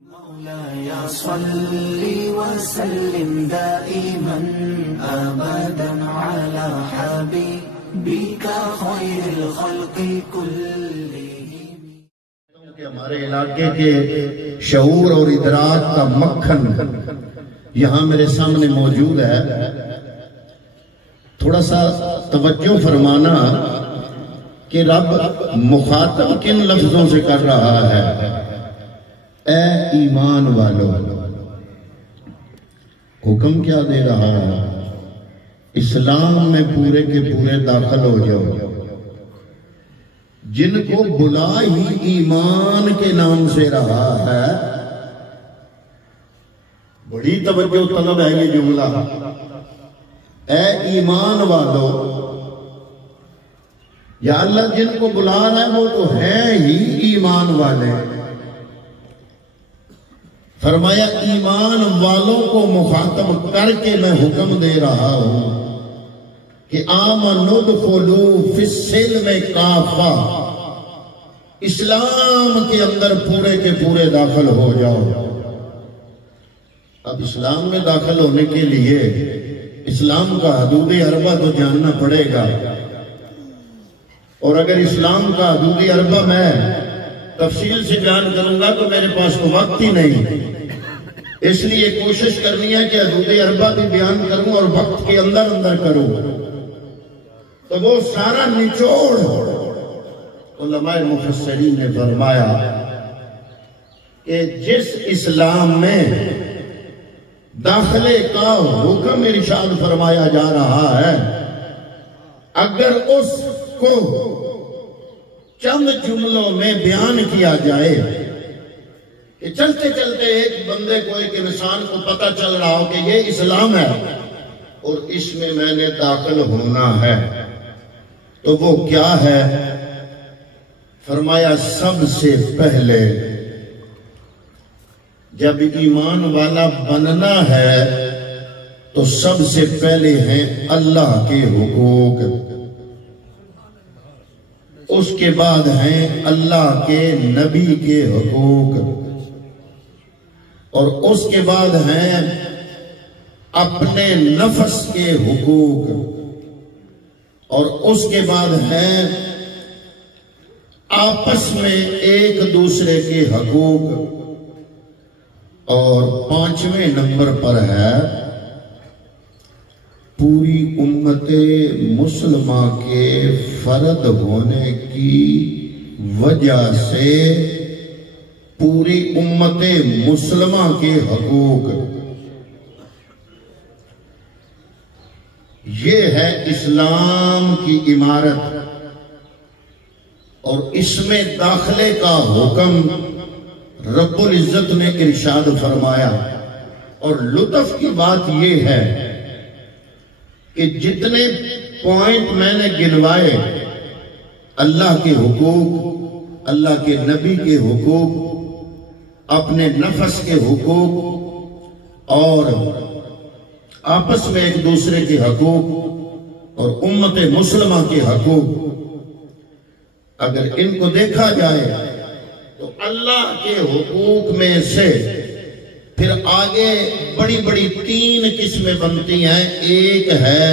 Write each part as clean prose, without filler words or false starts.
مولاي صل وسلم دائما ابدا على حبيبك خير الخلق كلهم. کہ ہمارے علاقے کے شعور اور ادراک کا مکھن یہاں میرے سامنے موجود ہے. تھوڑا سا توجہ فرمانا کہ رب مخاطب کن لفظوں سے کر رہا ہے. اے ایمان والو، حکم کیا دے رہا ہے؟ اسلام میں پورے کے پورے داخل ہو جاؤ. جن کو بلا ہی ایمان کے نام سے رہا ہے، بڑی توجہ طلب ہے یہ جملہ. اے ایمان والو، یا اللہ جن کو بلا رہا ہے وہ تو ہے ہی ایمان والے. فرمایا ایمان والوں کو مخاطب کر کے میں حکم دے رہا ہوں کہ آمنوا ادخلوا فی السلم کافہ، اسلام کے اندر پورے کے پورے داخل ہو جاؤ. اب اسلام میں داخل ہونے کے لیے اسلام کا حدود اربع تو جاننا پڑے گا، اور اگر اسلام کا حدود اربع میں تفصیل سے بیان کروں گا تو میرے پاس تو وقت ہی نہیں. اس لیے کوشش کرنی ہے کہ حدود اربع بھی بیان کروں اور وقت کے اندر اندر کروں. تو وہ سارا نچوڑ علماء مفسرین نے فرمایا کہ جس اسلام میں داخلے کا حکم ارشاد فرمایا جا رہا ہے، اگر اس کو چند جملوں میں بیان کیا جائے کہ چلتے چلتے ایک بندے کو، ایک انسان کو پتہ چل رہا ہو کہ یہ اسلام ہے اور اس میں میں نے داخل ہونا ہے، تو وہ کیا ہے؟ فرمایا سب سے پہلے جب ایمان والا بننا ہے تو سب سے پہلے ہیں اللہ کے حقوق، اس کے بعد ہیں اللہ کے نبی کے حقوق، اور اس کے بعد ہیں اپنے نفس کے حقوق، اور اس کے بعد ہیں آپس میں ایک دوسرے کے حقوق، اور پانچویں نمبر پر ہے پوری امت مسلمہ کے فرد ہونے کی وجہ سے پوری امت مسلمہ کے حقوق. یہ ہے اسلام کی عمارت، اور اس میں داخلے کا حکم رب العزت نے ارشاد فرمایا. اور لطف کی بات یہ ہے کہ جتنے پوائنٹ میں نے گنوائے، اللہ کے حقوق، اللہ کے نبی کے حقوق، اپنے نفس کے حقوق، اور آپس میں ایک دوسرے کے حقوق، اور امت مسلمہ کے حقوق، اگر ان کو دیکھا جائے تو اللہ کے حقوق میں سے پھر آگے بڑی بڑی تین قسمیں بنتی ہیں. ایک ہے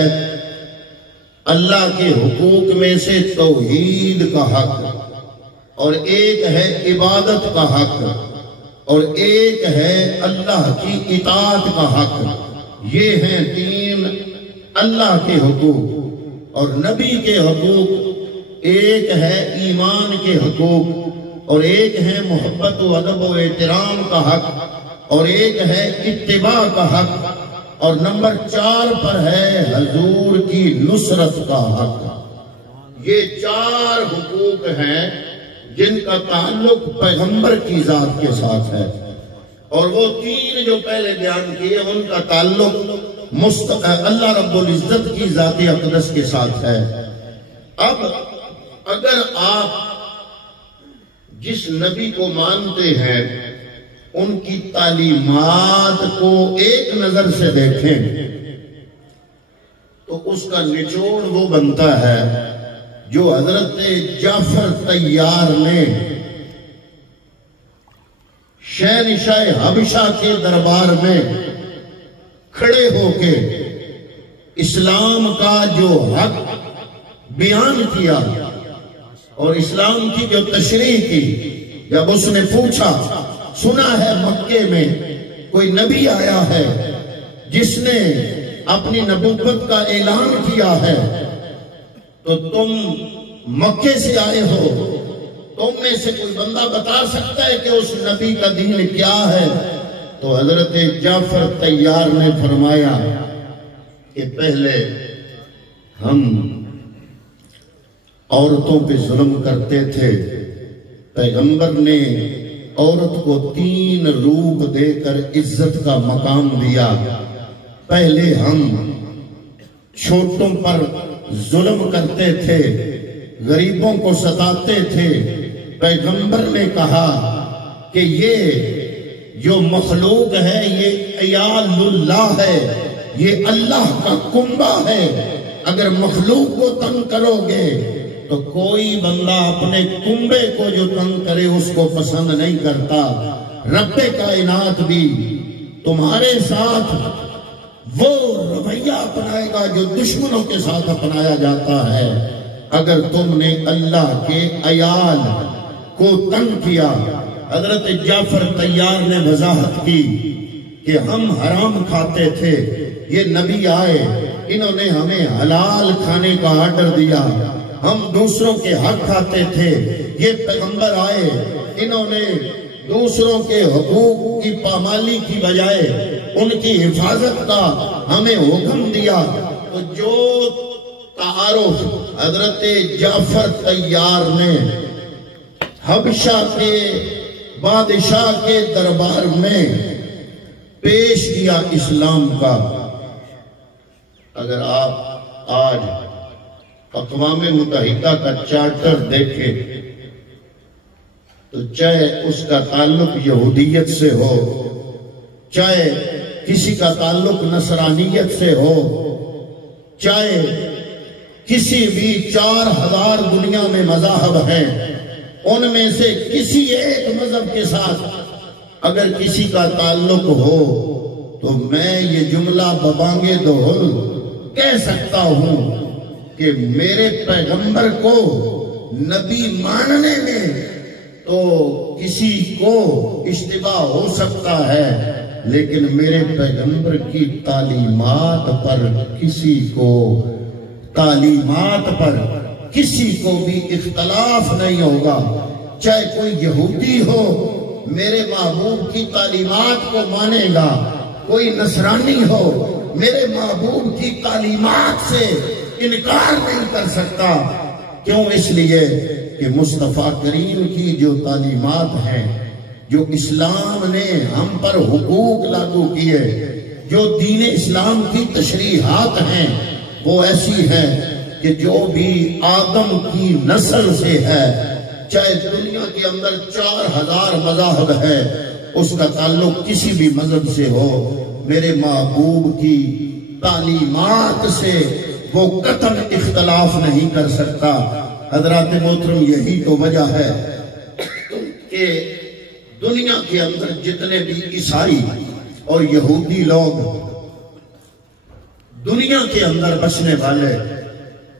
اللہ کے حقوق میں سے توحید کا حق، اور ایک ہے عبادت کا حق، اور ایک ہے اللہ کی اطاعت کا حق. یہ ہیں تین اللہ کے حقوق. اور نبی کے حقوق ایک ہے ایمان کے حقوق، اور ایک ہے محبت و ادب و احترام کا حق، اور ایک ہے اتباع کا حق، اور نمبر 4 پر ہے حضور کی نصرت کا حق. یہ 4 حقوق ہیں جن کا تعلق پیغمبر کی ذات کے ساتھ ہے، اور وہ 3 جو پہلے بیان کیے ان کا تعلق اللہ رب العزت کی ذات اقدس کے ساتھ ہے. اب اگر آپ جس نبی کو مانتے ہیں ان کی تعلیمات کو ایک نظر سے دیکھیں تو اس کا نچوڑ وہ بنتا ہے جو حضرت جعفر طیار نے شہنشاہ حبشہ کے دربار میں کھڑے ہو کے اسلام کا جو حق بیان کیا اور اسلام کی جو تشریح کی، جب اس نے پوچھا، سنا ہے مکے میں کوئی نبی آیا ہے جس نے اپنی نبوت کا اعلان کیا ہے، تو تم مکے سے آئے ہو، تم میں سے کوئی بندہ بتا سکتا ہے کہ اس نبی کا دین کیا ہے؟ تو حضرت جعفر طیار نے فرمایا کہ پہلے ہم عورتوں پہ ظلم کرتے تھے، پیغمبر نے عورت کو 3 روپ دے کر عزت کا مقام دیا۔ پہلے ہم چھوٹوں پر ظلم کرتے تھے، غریبوں کو ستاتے تھے، پیغمبر نے کہا کہ یہ جو مخلوق ہے یہ عیال اللہ ہے، یہ اللہ کا کنبہ ہے، اگر مخلوق کو تنگ کرو گے تو کوئی بندہ اپنے کنبے کو جو تنگ کرے اس کو پسند نہیں کرتا۔ رب کائنات بھی تمہارے ساتھ وہ رویہ اپنائے گا جو دشمنوں کے ساتھ اپنایا جاتا ہے۔ اگر تم نے اللہ کے عیال کو تنگ کیا، حضرت جعفر طیار نے وضاحت کی کہ ہم حرام کھاتے تھے، یہ نبی آئے، انہوں نے ہمیں حلال کھانے کا آرڈر دیا، ہم دوسروں کے حق کھاتے تھے، یہ پیغمبر آئے، انہوں نے دوسروں کے حقوق کی پامالی کی بجائے ان کی حفاظت کا ہمیں حکم دیا۔ تو جو تعارف حضرت جعفر طیار نے حبشہ کے بادشاہ کے دربار میں پیش کیا اسلام کا، اگر آپ آج اقوام متحدہ کا چارٹر دیکھیں تو چاہے اس کا تعلق یہودیت سے ہو، چاہے کسی کا تعلق نصرانیت سے ہو، چاہے کسی بھی 4000 دنیا میں مذاہب ہیں، ان میں سے کسی ایک مذہب کے ساتھ اگر کسی کا تعلق ہو تو میں یہ جملہ ببانگے دہل کہہ سکتا ہوں کہ میرے پیغمبر کو نبی ماننے میں تو کسی کو اشتباہ ہو سکتا ہے، لیکن میرے پیغمبر کی تعلیمات پر کسی کو بھی اختلاف نہیں ہوگا۔ چاہے کوئی یہودی ہو میرے محبوب کی تعلیمات کو مانے گا، کوئی نصرانی ہو میرے محبوب کی تعلیمات سے انکار نہیں کر سکتا۔ کیوں؟ اس لیے کہ مصطفیٰ کریم کی جو تعلیمات ہیں، جو اسلام نے ہم پر حقوق لاگو کیے، جو دین اسلام کی تشریحات ہیں، وہ ایسی ہے کہ جو بھی آدم کی نسل سے ہے، چاہے دنیا کے اندر 4000 مذاہب ہے، اس کا تعلق کسی بھی مذہب سے ہو، میرے محبوب کی تعلیمات سے وہ قطعاً اختلاف نہیں کر سکتا۔ حضرات محترم، یہی تو وجہ ہے کہ دنیا کے اندر جتنے بھی عیسائی اور یہودی لوگ دنیا کے اندر بسنے والے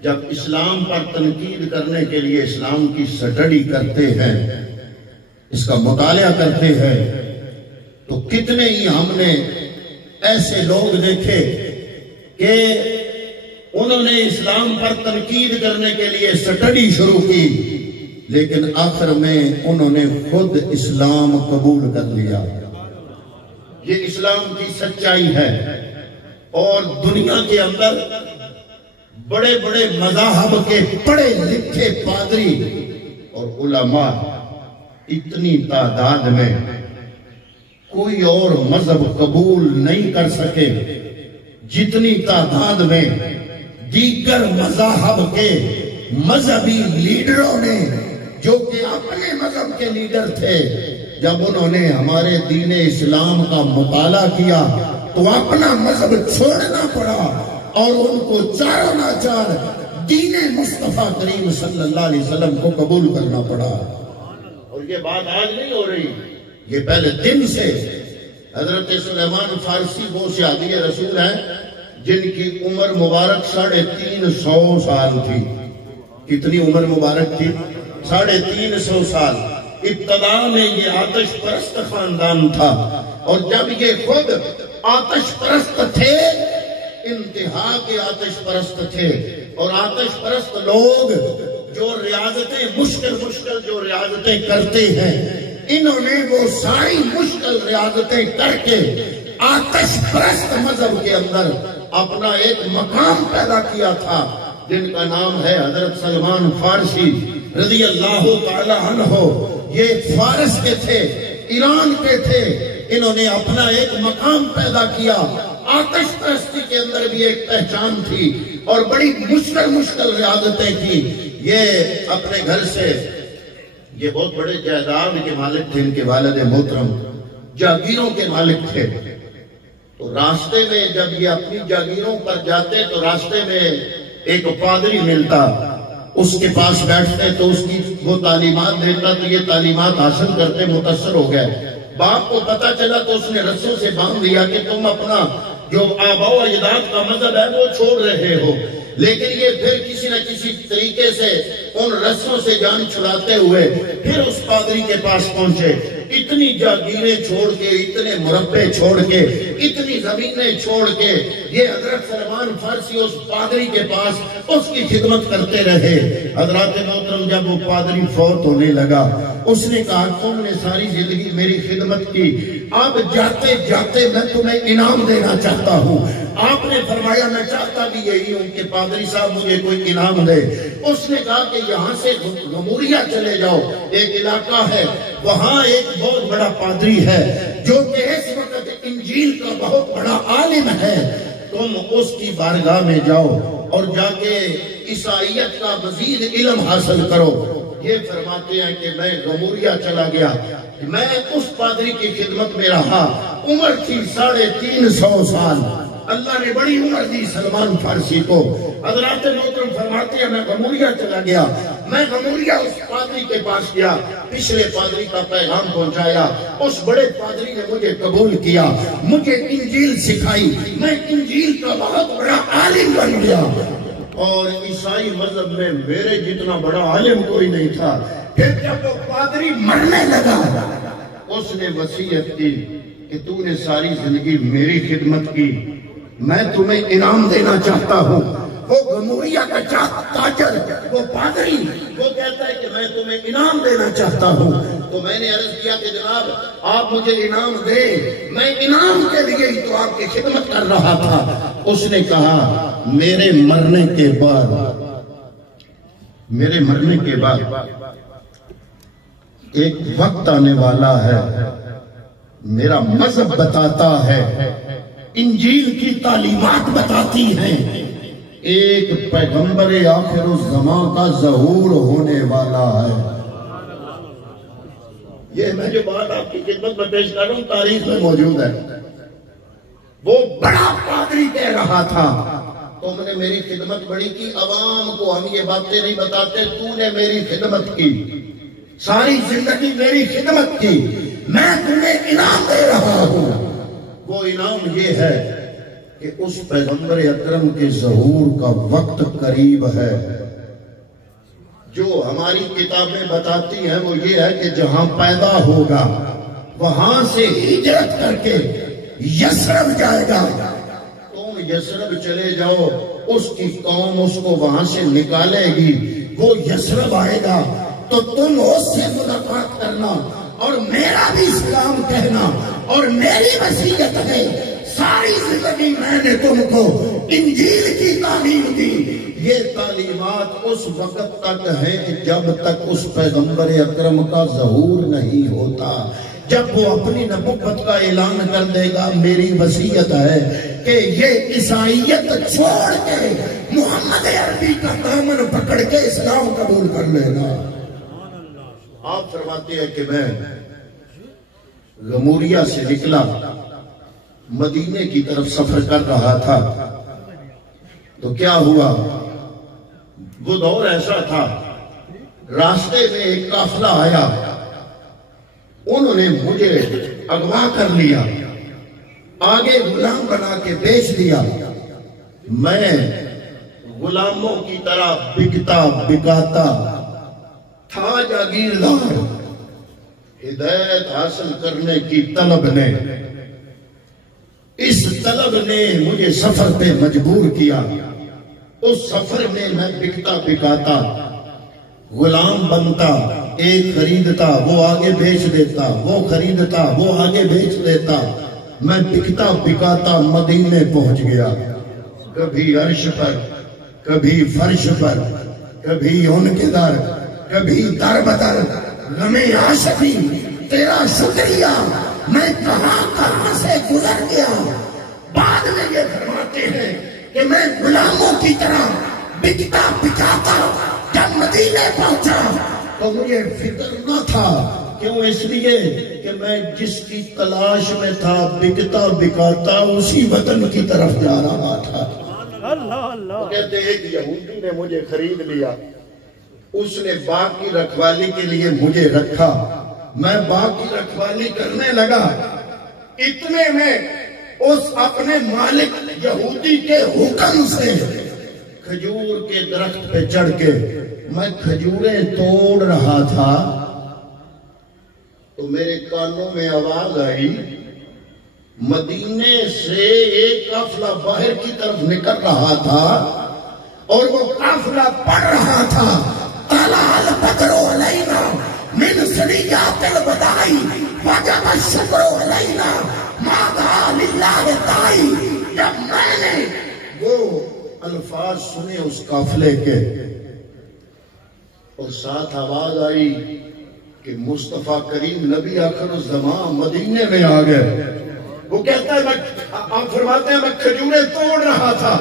جب اسلام پر تنقید کرنے کے لیے اسلام کی سٹڈی کرتے ہیں، اس کا مطالعہ کرتے ہیں، تو کتنے ہی ہم نے ایسے لوگ دیکھے کہ انہوں نے اسلام پر تنقید کرنے کے لیے سٹڈی شروع کی، لیکن آخر میں انہوں نے خود اسلام قبول کر لیا۔ یہ اسلام کی سچائی ہے۔ اور دنیا کے اندر بڑے بڑے مذاہب کے پڑھے لکھے پادری اور علماء اتنی تعداد میں کوئی اور مذہب قبول نہیں کر سکے جتنی تعداد میں دیگر مذاہب کے مذہبی لیڈروں نے، جو کہ اپنے مذہب کے لیڈر تھے، جب انہوں نے ہمارے دین اسلام کا مطالعہ کیا تو اپنا مذہب چھوڑنا پڑا اور ان کو چاروں ناچار دین مصطفیٰ کریم صلی اللہ علیہ وسلم کو قبول کرنا پڑا۔ اور یہ بات آج نہیں ہو رہی، یہ پہلے دن سے حضرت سلیمان فارسی وہ صحابی رسول ہیں جن کی عمر مبارک 350 سال تھی. کتنی عمر مبارک تھی؟ 350 سال. ابتدا میں یہ آتش پرست خاندان تھا، اور جب یہ خود آتش پرست تھے، انتہا کے آتش پرست تھے، اور آتش پرست لوگ جو ریاضتیں مشکل جو ریاضتیں کرتے ہیں، انہوں نے وہ ساری مشکل ریاضتیں کر کے آتش پرست مذہب کے اندر اپنا ایک مقام پیدا کیا تھا، جن کا نام ہے حضرت سلمان فارسی رضی اللہ تعالی عنہ. یہ فارس کے تھے، ایران کے تھے. انہوں نے اپنا ایک مقام پیدا کیا. آتش پرستی کے اندر بھی ایک پہچان تھی اور بڑی مشکل ریاضتیں کی. یہ اپنے گھر سے، یہ بہت بڑے جائیداد کے مالک تھے، ان کے والد محترم جاگیروں کے مالک تھے. تو راستے میں جب یہ اپنی جاگیروں پر جاتے تو راستے میں ایک پادری ملتا، اس کے پاس بیٹھتے تو اس کی وہ تعلیمات دیتا، تو یہ تعلیمات حاصل کرتے متاثر ہو گئے. باپ کو پتا چلا تو اس نے رسوں سے باندھ دیا کہ تم اپنا جو آباء و اجداد کا مذہب ہے وہ چھوڑ رہے ہو. لیکن یہ پھر کسی نہ کسی طریقے سے ان رسوں سے جان چھڑاتے ہوئے پھر اس پادری کے پاس پہنچے. اتنی جاگیریں چھوڑ کے، اتنے مربع چھوڑ کے، اتنی زمینیں چھوڑ کے یہ حضرت سلمان فارسی اس پادری کے پاس اس کی خدمت کرتے رہے. حضرات محترم جب وہ پادری فوت ہونے لگا، اس نے کہا تم نے ساری زندگی میری خدمت کی، اب جاتے جاتے میں تمہیں انعام دینا چاہتا ہوں. آپ نے فرمایا میں چاہتا بھی یہی ہوں کہ پادری صاحب مجھے کوئی انعام دے. اس نے کہا کہ یہاں سے غموریہ چلے جاؤ، ایک علاقہ ہے وہاں ایک بہت بڑا پادری ہے جو کہ اس وقت انجیل کا بہت بڑا عالم ہے. تم اس کی بارگاہ میں جاؤ اور جا کے عیسائیت کا مزید علم حاصل کرو. یہ فرماتے ہیں کہ میں غموریہ چلا گیا. میں اس پادری کی خدمت میں رہا. عمر تھی 350 سال. اللہ نے بڑی عمر دی سلمان فارسی کو. حضرات محترم فرماتے ہیں میں غموریہ چلا گیا. میں غموریہ اس پادری کے پاس گیا، پچھلے پادری کا پیغام پہنچایا. اس بڑے پادری نے مجھے قبول کیا، مجھے انجیل سکھائی. میں انجیل کا بہت بڑا عالم بن گیا، اور عیسائی مذہب میں میرے جتنا بڑا عالم کوئی نہیں تھا. پھر جب وہ پادری مرنے لگا، اس نے وصیت کی کہ تو نے ساری زندگی میری خدمت کی، میں تمہیں انعام دینا چاہتا ہوں. وہ غموریہ کا تاجر، وہ پادری، وہ کہتا ہے کہ میں تمہیں انعام دینا چاہتا ہوں. تو میں نے عرض کیا کہ جناب آپ مجھے انعام دیں، میں انعام کے لیے ہی تو آپ کی خدمت کر رہا تھا. اس نے کہا میرے مرنے کے بعد ایک وقت آنے والا ہے، میرا مذہب بتاتا ہے، انجیل کی تعلیمات بتاتی ہیں، ایک پیغمبر آخر الزمان کا ظہور ہونے والا ہے. یہ میں جو بات آپ کی خدمت میں پیش کر رہا ہوں تاریخ میں موجود ہے. وہ بڑا پادری کہہ رہا تھا تم نے میری خدمت بڑی کی. عوام کو ہم یہ باتیں نہیں بتاتے، تو نے میری خدمت کی، ساری زندگی میری خدمت کی، میں تمہیں انعام دے رہا ہوں. وہ انعام یہ ہے کہ اس پیغمبر اکرم کے ظہور کا وقت قریب ہے. جو ہماری کتابیں بتاتی ہیں وہ یہ ہے کہ جہاں پیدا ہوگا وہاں سے ہجرت کر کے یثرب جائے گا. تم یثرب چلے جاؤ، اس کی قوم اس کو وہاں سے نکالے گی. وہ یثرب آئے گا تو تم اس سے ملاقات کرنا اور میرا بھی سلام کہنا. اور میری وصیت ہے ساری زندگی میں نے تم کو انجیل کی تعلیم دی. یہ تعلیمات اس وقت تک ہیں جب تک اس پیغمبر اکرم کا ظہور نہیں ہوتا. جب وہ اپنی نبوت کا اعلان کر دے گا، میری وصیت ہے کہ یہ عیسائیت چھوڑ کے محمد عربی کا دامن پکڑ کے اسلام قبول کر لینا. آپ فرماتے ہیں کہ میں غموریہ سے نکلا، مدینے کی طرف سفر کر رہا تھا تو کیا ہوا، وہ دور ایسا تھا، راستے میں ایک قافلہ آیا. انہوں نے مجھے اغوا کر لیا، آگے غلام بنا کے بیچ دیا، میں غلاموں کی طرح بکتا بکاتا تھا جاگیردار۔ ہدایت حاصل کرنے کی طلب نے، اس طلب نے مجھے سفر پہ مجبور کیا۔ اس سفر میں میں بکتا بکاتا غلام بنتا، ایک خریدتا وہ آگے بیچ دیتا، وہ خریدتا وہ آگے بیچ دیتا، میں بکتا بکاتا مدینے پہنچ گیا۔ کبھی عرش پر، کبھی فرش پر، کبھی ان کے در، کبھی در بدر، غم عاشقی تیرا شکریہ میں کہاں کہاں سے گزر گیا۔ بعد میں یہ فرماتے ہیں کہ میں غلاموں کی طرح بکتا بکاتا جب مدینے پہنچا تو مجھے فکر نہ تھا، کیوں؟ اس لیے کہ میں جس کی تلاش میں تھا بکتا بکاتا اسی وطن کی طرف جا رہا تھا۔ وہ کہتے ہیں کہ یہودی نے مجھے خرید لیا، اس نے باغ کی رکھوالی کے لیے مجھے رکھا، میں باغ کی رکھوالی کرنے لگا، اتنے میں اس اپنے مالک یہودی کے حکم سے کھجور کے درخت پہ چڑھ کے میں کھجوریں توڑ رہا تھا تو میرے کانوں میں آواز آئی، مدینے سے ایک قافلہ باہر کی طرف نکل رہا تھا اور وہ قافلہ پڑھ رہا تھا، طلع البدر علینا من ثنیات الوداع وجب الشکر علینا ماذا للہ داعی۔ جب میں نے وہ الفاظ سنے اس قافلے کے اور ساتھ آواز آئی کہ مصطفیٰ کریم نبی آخر الزمان مدینے میں آ گئے، وہ کہتا ہے آپ فرماتے ہیں میں کھجوریں توڑ رہا تھا،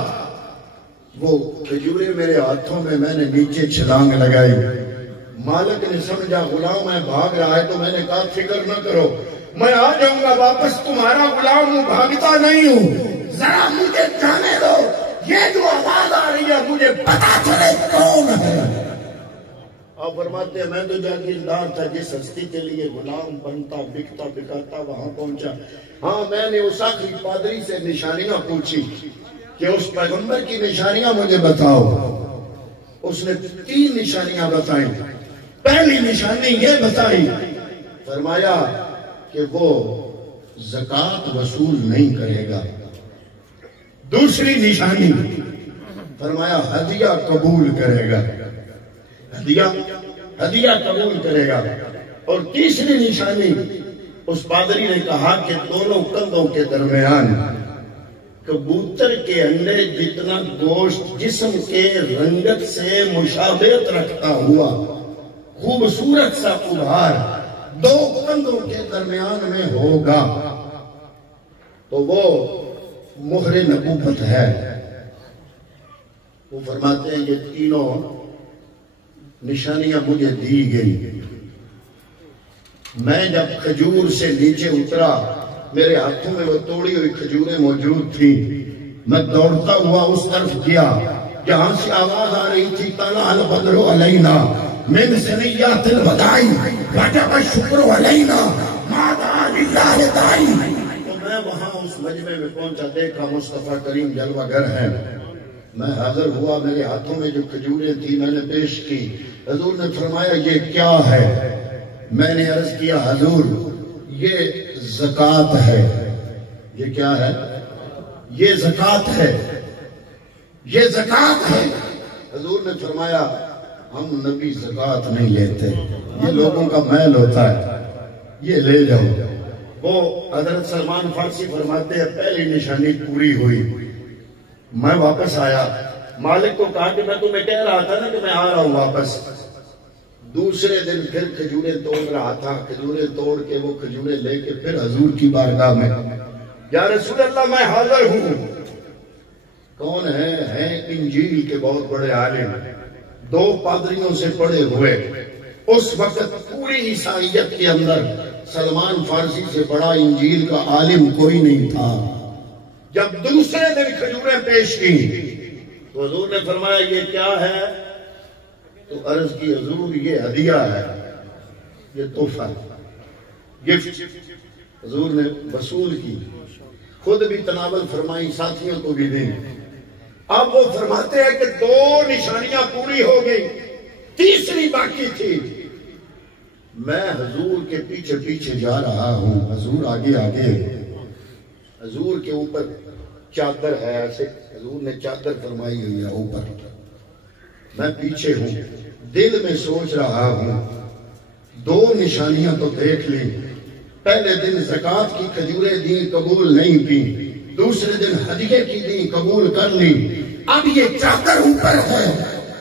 وہ کھجوریں میرے ہاتھوں میں نے نیچے چھلانگ لگائی۔ مالک نے سمجھا غلام ہے بھاگ رہا ہے تو میں نے کہا فکر نہ کرو، میں آ جاؤں گا واپس، تمہارا غلام ہوں، بھاگتا نہیں ہوں، ذرا مجھے جانے دو، یہ جو آواز آ رہی ہے مجھے پتا چلے کون ہے۔ آپ فرماتے ہیں میں تو جاگیردار تھا، جس ہستی کے لیے غلام بنتا بکتا بکاتا وہاں پہنچا۔ ہاں میں نے اس آخری پادری سے نشانیاں پوچھی کہ اس پیغمبر کی نشانیاں مجھے بتاؤ، اس نے 3 نشانیاں بتائیں۔ پہلی نشانی یہ بتائی، فرمایا کہ وہ زکوٰۃ وصول نہیں کرے گا۔ دوسری نشانی فرمایا ہدیہ قبول کرے گا، ہدیہ قبول کرے گا۔ اور تیسری نشانی اس پادری نے کہا کہ دونوں کندھوں کے درمیان کبوتر کے انڈے جتنا گوشت جسم کے رنگت سے مشابہت رکھتا ہوا خوبصورت سا ابھار 2 کندھوں کے درمیان میں ہوگا تو وہ مہر نبوت ہے۔ وہ فرماتے ہیں یہ تینوں نشانیاں مجھے دی گئی۔ میں جب کھجور سے نیچے اترا میرے ہاتھوں میں وہ توڑی ہوئی کھجوریں موجود تھیں، میں دوڑتا ہوا اس طرف گیا جہاں سے آواز آ رہی تھی طلع البدر علینا من ثنیات الوداع وجب الشکر علینا ماذا للہ داعی۔ تو میں وہاں اس مجمع میں پہنچا، دیکھا مصطفیٰ کریم جلوہ گر ہے، میں حاضر ہوا، میرے ہاتھوں میں جو کھجوریں تھی میں نے پیش کی۔ حضور نے فرمایا یہ کیا ہے؟ میں نے عرض کیا حضور یہ زکوٰۃ ہے۔ یہ کیا ہے؟ یہ زکوٰۃ ہے، یہ زکوٰۃ ہے۔ حضور نے فرمایا ہم نبی زکوٰۃ نہیں لیتے، یہ لوگوں کا میل ہوتا ہے، یہ لے جاؤ۔ وہ حضرت سلمان فارسی فرماتے ہیں پہلی نشانی پوری ہوئی، میں واپس آیا، مالک کو کہا کہ میں تمہیں کہہ رہا تھا نا کہ میں آ رہا ہوں واپس۔ دوسرے دن پھر کھجوریں توڑ رہا تھا، کھجوریں توڑ کے وہ کھجوریں لے کے پھر حضور کی بارگاہ میں، یا رسول اللہ میں حاضر ہوں۔ کون ہیں انجیل کے بہت بڑے عالم، 2 پادریوں سے پڑھے ہوئے، اس وقت پوری عیسائیت کے اندر سلمان فارسی سے بڑا انجیل کا عالم کوئی نہیں تھا۔ جب دوسرے دن کھجوریں پیش کی تو حضور نے فرمایا یہ کیا ہے؟ تو عرض کی حضور یہ ہدیہ ہے، یہ تحفہ ہے۔ گفٹ حضور نے وصول کی، خود بھی تناول فرمائی، ساتھیوں کو بھی دیں۔ اب وہ فرماتے ہیں کہ 2 نشانیاں پوری ہو گئی، تیسری باقی تھی۔ میں حضور کے پیچھے پیچھے جا رہا ہوں، حضور آگے آگے، حضور کے اوپر چادر ہے، ایسے حضور نے چادر فرمائی ہوئی ہے اوپر، میں پیچھے ہوں، دل میں سوچ رہا ہوں 2 نشانیاں تو دیکھ لی، پہلے دن زکوٰۃ کی کھجوریں دیں قبول نہیں کی، دوسرے دن ہدیے کی دیں قبول کر لی، اب یہ چادر اوپر ہے،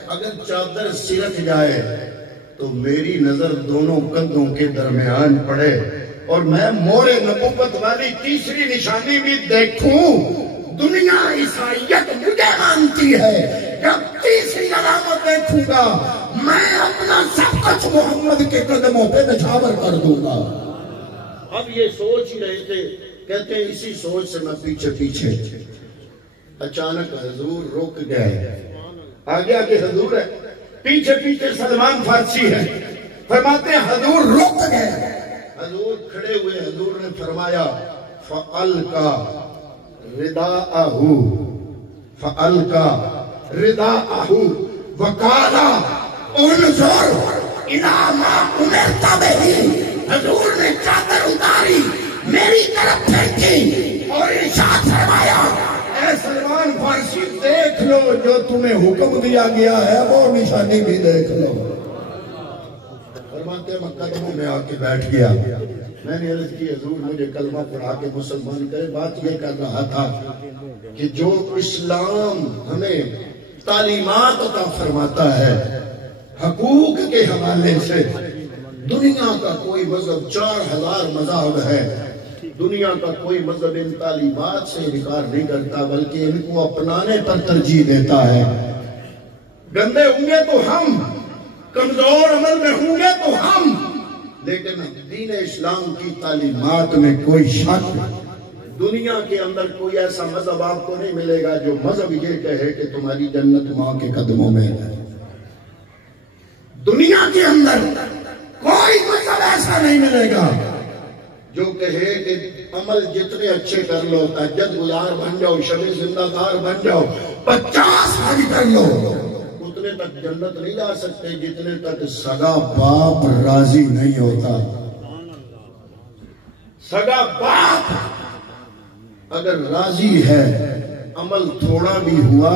اگر چادر سرک جائے تو میری نظر دونوں کندھوں کے درمیان پڑے اور میں مور نبوت والی تیسری نشانی بھی دیکھوں، دنیا عیسائیت مجھے مانتی ہے، جب تیسری علامت دیکھوں گا میں اپنا سب کچھ محمد کے قدموں پہ نچھاور کر دوں گا۔ اب یہ سوچ ہی رہے تھے، کہتے ہیں اسی سوچ سے میں پیچھے پیچھے، اچانک حضور رک گئے، آگے آگے حضور ہے، پیچھے پیچھے سلمان فارسی ہے، فرماتے ہیں حضور رک گئے، حضور کھڑے ہوئے، حضور نے فرمایا فَأَلْقَى رِدَاءَهُ فَأَلْقَى رِدَاءَهُ وَقَالَ انظر إِلَىٰ مَا أُمِرْتَ بِهِ، حضور نے چادر اتاری، میری طرف پھینکی اور ارشاد فرمایا اے سلمان فارسی دیکھ لو جو تمہیں حکم دیا گیا ہے، وہ نشانی بھی دیکھ لو۔ فرماتے ہیں میں قدموں میں آ کے بیٹھ گیا، میں نے عرض کی حضور مجھے کلمہ پڑھا کے مسلمان کرے۔ بات یہ کر رہا تھا کہ جو اسلام ہمیں تعلیمات عطا فرماتا ہے حقوق کے حوالے سے، دنیا کا کوئی مذہب 4000 مذاہب ہے، دنیا کا کوئی مذہب ان تعلیمات سے انکار نہیں کرتا بلکہ ان کو اپنانے پر ترجیح دیتا ہے۔ گندے ہوں گے تو ہم، کمزور عمل میں ہوں گے تو ہم، لیکن دین اسلام کی تعلیمات میں کوئی شک، دنیا کے اندر کوئی ایسا مذہب آپ کو نہیں ملے گا جو مذہب یہ کہے کہ تمہاری جنت ماں کے قدموں میں ہے۔ دنیا کے اندر کوئی مذہب ایسا نہیں ملے گا جو کہے کہ عمل جتنے اچھے کر لو، تہجد گزار بن جاؤ، شب زندہ دار بن جاؤ، 50 حج کر لو، اتنے تک جنت نہیں جا سکتے جتنے تک سگا باپ راضی نہیں ہوتا۔ سگا باپ اگر راضی ہے، عمل تھوڑا بھی ہوا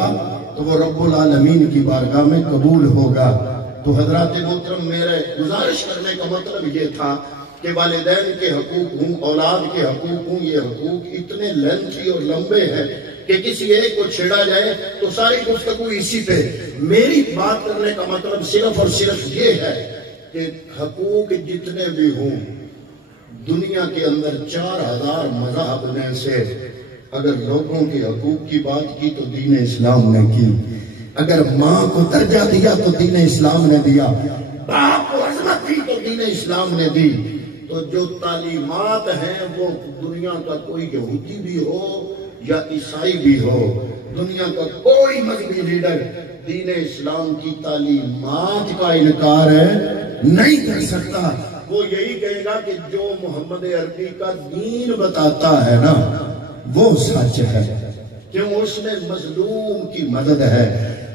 تو وہ رب العالمین کی بارگاہ میں قبول ہوگا۔ تو حضرات محترم، میرے گزارش کرنے کا مطلب یہ تھا کہ والدین کے حقوق ہوں، اولاد کے حقوق ہوں، یہ حقوق اتنے لینتھی اور لمبے ہیں کہ کسی ایک کو چھیڑا جائے تو ساری گفتگو اسی پہ۔ میری بات کرنے کا مطلب صرف اور صرف یہ ہے کہ حقوق جتنے بھی ہوں، دنیا کے اندر 4000 مذاہب میں سے اگر لوگوں کے حقوق کی بات کی تو دین اسلام نے کی، اگر ماں کو درجہ دیا تو دین اسلام نے دیا، باپ کو عظمت دی تو دین اسلام نے دی۔ تو جو تعلیمات ہیں وہ دنیا کا کوئی یہودی بھی ہو یا عیسائی بھی ہو، دنیا کا کوئی مذہبی لیڈر دین اسلام کی تعلیمات کا انکار نہیں کر سکتا۔ وہ یہی کہے گا کہ جو محمد عربی کا دین بتاتا ہے نا وہ سچ ہے، کیوں اس میں مظلوم کی مدد ہے۔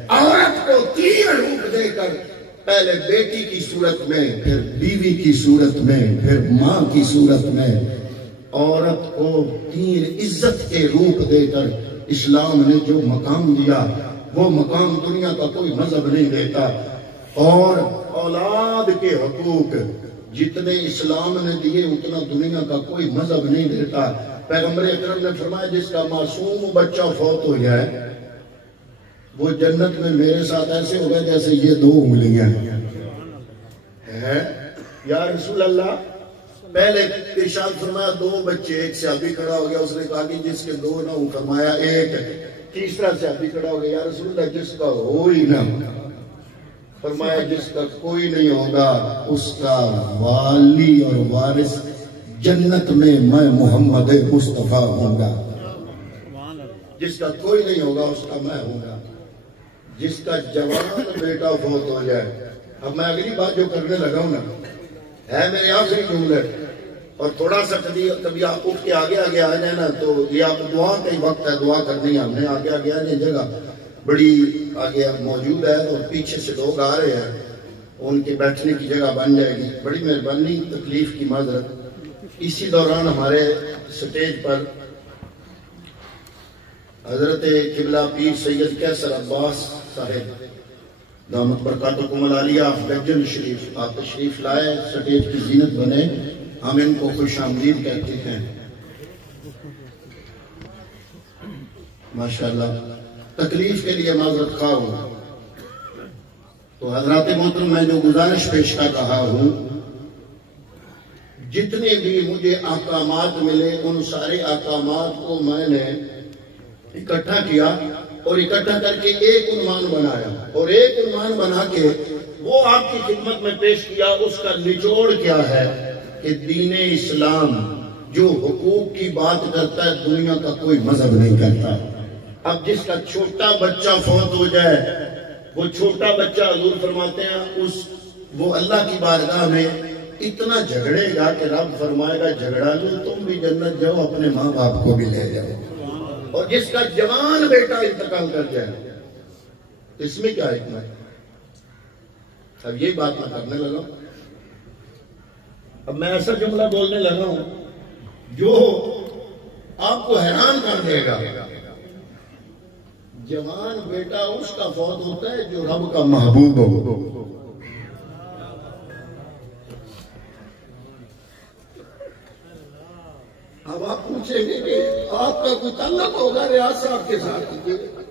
عورت کو 3 روپ دے کر، پہلے بیٹی کی صورت میں، پھر بیوی کی صورت میں، پھر ماں کی صورت میں، عورت کو 3 عزت کے روپ دے کر اسلام نے جو مقام دیا وہ مقام دنیا کا کوئی مذہب نہیں دیتا۔ اور اولاد کے حقوق جتنے اسلام نے دیے اتنا دنیا کا کوئی مذہب نہیں دیتا۔ پیغمبر اکرم نے فرمایا جس کا معصوم بچہ فوت ہو جائے وہ جنت میں میرے ساتھ ایسے ہوگا جیسے یہ 2 انگلیاں ہیں۔ یا رسول اللہ، پہلے ارشاد فرمایا 2 بچے، ایک صحابی کھڑا ہو گیا، اس نے کہا کہ جس کے 2 نہ ہوں، فرمایا 1۔ تیسرا صحابی کھڑا ہو گیا، یا رسول اللہ جس کا ہو ہی نہ، فرمایا جس کا کوئی نہیں ہوگا اس کا والی اور وارث جنت میں میں محمد مصطفیٰ ہوں گا۔ جس کا کوئی نہیں ہوگا اس کا میں ہوں گا۔ جس کا جوان بیٹا فوت ہو جائے، اب میں اگلی بات جو کرنے لگا ہوں نا ہے میرے آخری جملے، اور تھوڑا سا کبھی آپ اٹھ کے آگے آ جائیں نا تو یہ آپ دعا کا ہی وقت ہے، دعا کرنی ہے ہم نے، آگے آ جائیں، جگہ بڑی آگے موجود ہے اور پیچھے سے لوگ آ رہے ہیں، ان کے بیٹھنے کی جگہ بن جائے گی، بڑی مہربانی، تکلیف کی معذرت۔ اسی دوران ہمارے سٹیج پر حضرت قبلہ پیر سید کیسر عباس صاحب دامت برکاتکم العالیہ گجل شریف، آپ تشریف لائے، سٹیج کی زینت بنے، ہم ان کو خوش آمدید کہتے ہیں۔ ماشاءاللہ، تکلیف کے لیے معذرت خواہ ہوں۔ تو حضرات محترم، میں جو گزارش پیش کر رہا ہوں، جتنے بھی مجھے احکامات ملے ان سارے احکامات کو میں نے اکٹھا کیا اور اکٹھا کر کے ایک عنوان بنایا، اور ایک عنوان بنا کے وہ آپ کی خدمت میں پیش کیا۔ اس کا نچوڑ کیا ہے کہ دین اسلام جو حقوق کی بات کرتا ہے دنیا کا کوئی مذہب نہیں کرتا۔ اب جس کا چھوٹا بچہ فوت ہو جائے، وہ چھوٹا بچہ حضور فرماتے ہیں وہ اللہ کی بارگاہ میں اتنا جھگڑے گا کہ رب فرمائے گا جھگڑا لو، تم بھی جنت جاؤ، اپنے ماں باپ کو بھی لے جاؤ۔ اور جس کا جوان بیٹا انتقال کر جائے، اس میں کیا حکمت ہے؟ اب یہ بات میں کرنے لگا ہوں، اب میں ایسا جملہ بولنے لگا ہوں جو آپ کو حیران کر دے گا۔ جوان بیٹا اس کا فوت ہوتا ہے جو رب کا محبوب ہو۔ اب آپ پوچھیں گے کہ آپ کا کوئی تعلق ہوگا ریاض صاحب کے ساتھ،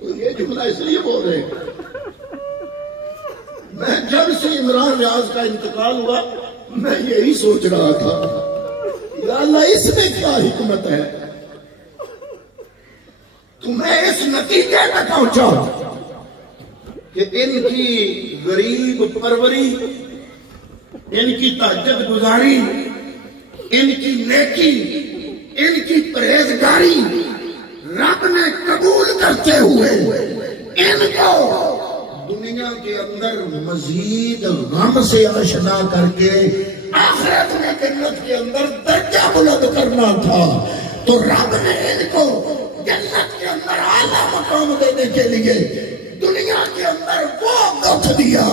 تو یہ جملہ اس لیے بول رہے ہیں۔ میں جب سے عمران ریاض کا انتقال ہوا میں یہی سوچ رہا تھا، یا اللہ اس میں کیا حکمت ہے؟ تو میں اس نتیجے میں پہنچا کہ ان کی غریب پروری، ان کی تہجد گزاری، ان کی نیکی، ان کی پرہیزگاری رب نے قبول کرتے ہوئے ان کو دنیا کے اندر مزید غم سے آشنا کر کے آخرت میں جنت کے اندر درجہ بلند کرنا تھا، تو رب نے ان کو جنت کے اندر اعلیٰ مقام دینے کے لیے دنیا کے اندر وہ دکھ دیا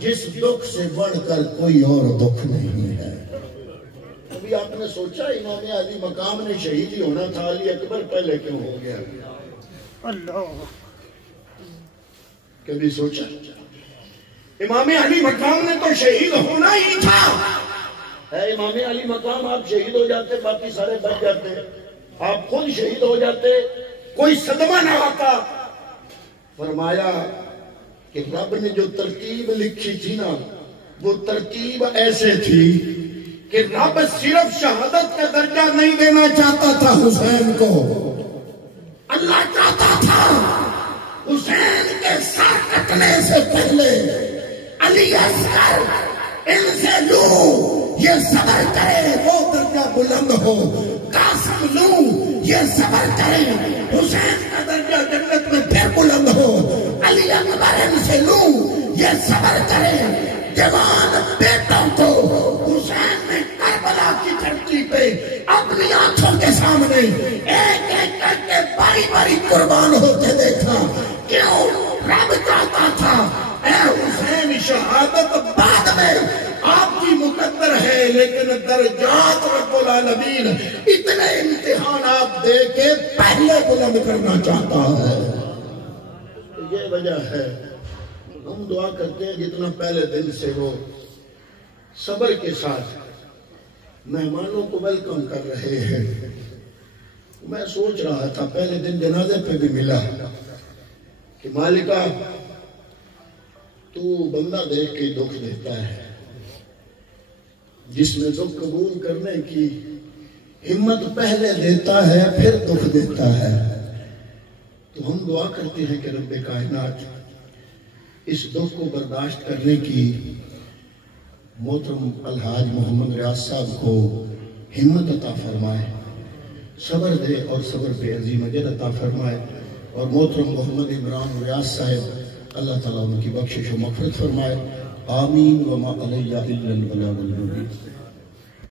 جس دکھ سے بڑھ کر کوئی اور دکھ نہیں ہے۔ ابھی آپ نے سوچا امام علی مقام نے شہید ہی ہونا تھا، علی اکبر پہلے کیوں ہو گیا؟ اللہ، کبھی سوچا؟ امام علی مقام نے تو شہید ہونا ہی تھا۔ اے امام علی مقام، آپ شہید ہو جاتے باقی سارے بچ جاتے، آپ خود شہید ہو جاتے، کوئی صدمہ نہ آتا۔ فرمایا کہ رب نے جو ترتیب لکھی تھی نا، وہ ترتیب ایسے تھی کہ رب صرف شہادت کا درجہ نہیں دینا چاہتا تھا حسین کو، اللہ چاہتا تھا حسین کے سر کٹنے سے پہلے علی اصغر ان سے لوں یہ صبر کرے وہ درجہ بلند ہو، قاسم لوں یہ صبر کرے حسین کا درجہ جنت میں پھر بلند ہو، علی اکبر ان سے لوں یہ صبر کرے جوان بیٹوں کو حسین نے کربلا کی دھرتی پہ اپنی آنکھوں کے سامنے ایک ایک کر کے باری باری قربان ہوتے دیکھا۔ کیوں؟ رب چاہتا تھا اے حسین شہادت بعد میں آپ کی مقدر ہے، لیکن درجات رب العالمین اتنے امتحانات دے کے پہلے بلند کرنا چاہتا ہے۔ یہ وجہ ہے ہم دعا کرتے ہیں جتنا پہلے دن سے وہ صبر کے ساتھ مہمانوں کو ویلکم کر رہے ہیں۔ میں سوچ رہا تھا پہلے دن جنازے پہ بھی ملا کہ مالکہ تو بندہ دیکھ کے دکھ دیتا ہے، جس میں دکھ قبول کرنے کی ہمت پہلے دیتا ہے پھر دکھ دیتا ہے۔ تو ہم دعا کرتے ہیں کہ رب کائنات اس دکھ کو برداشت کرنے کی محترم الحاج محمد ریاض صاحب کو ہمت عطا فرمائے، صبر دے اور صبر پہ عظیم اجر عطا فرمائے، اور محترم محمد عمران ریاض صاحب اللہ تعالیٰ ان کی بخشش و مغفرت فرمائے۔ آمین وما علیہ الا البلاغ المبین۔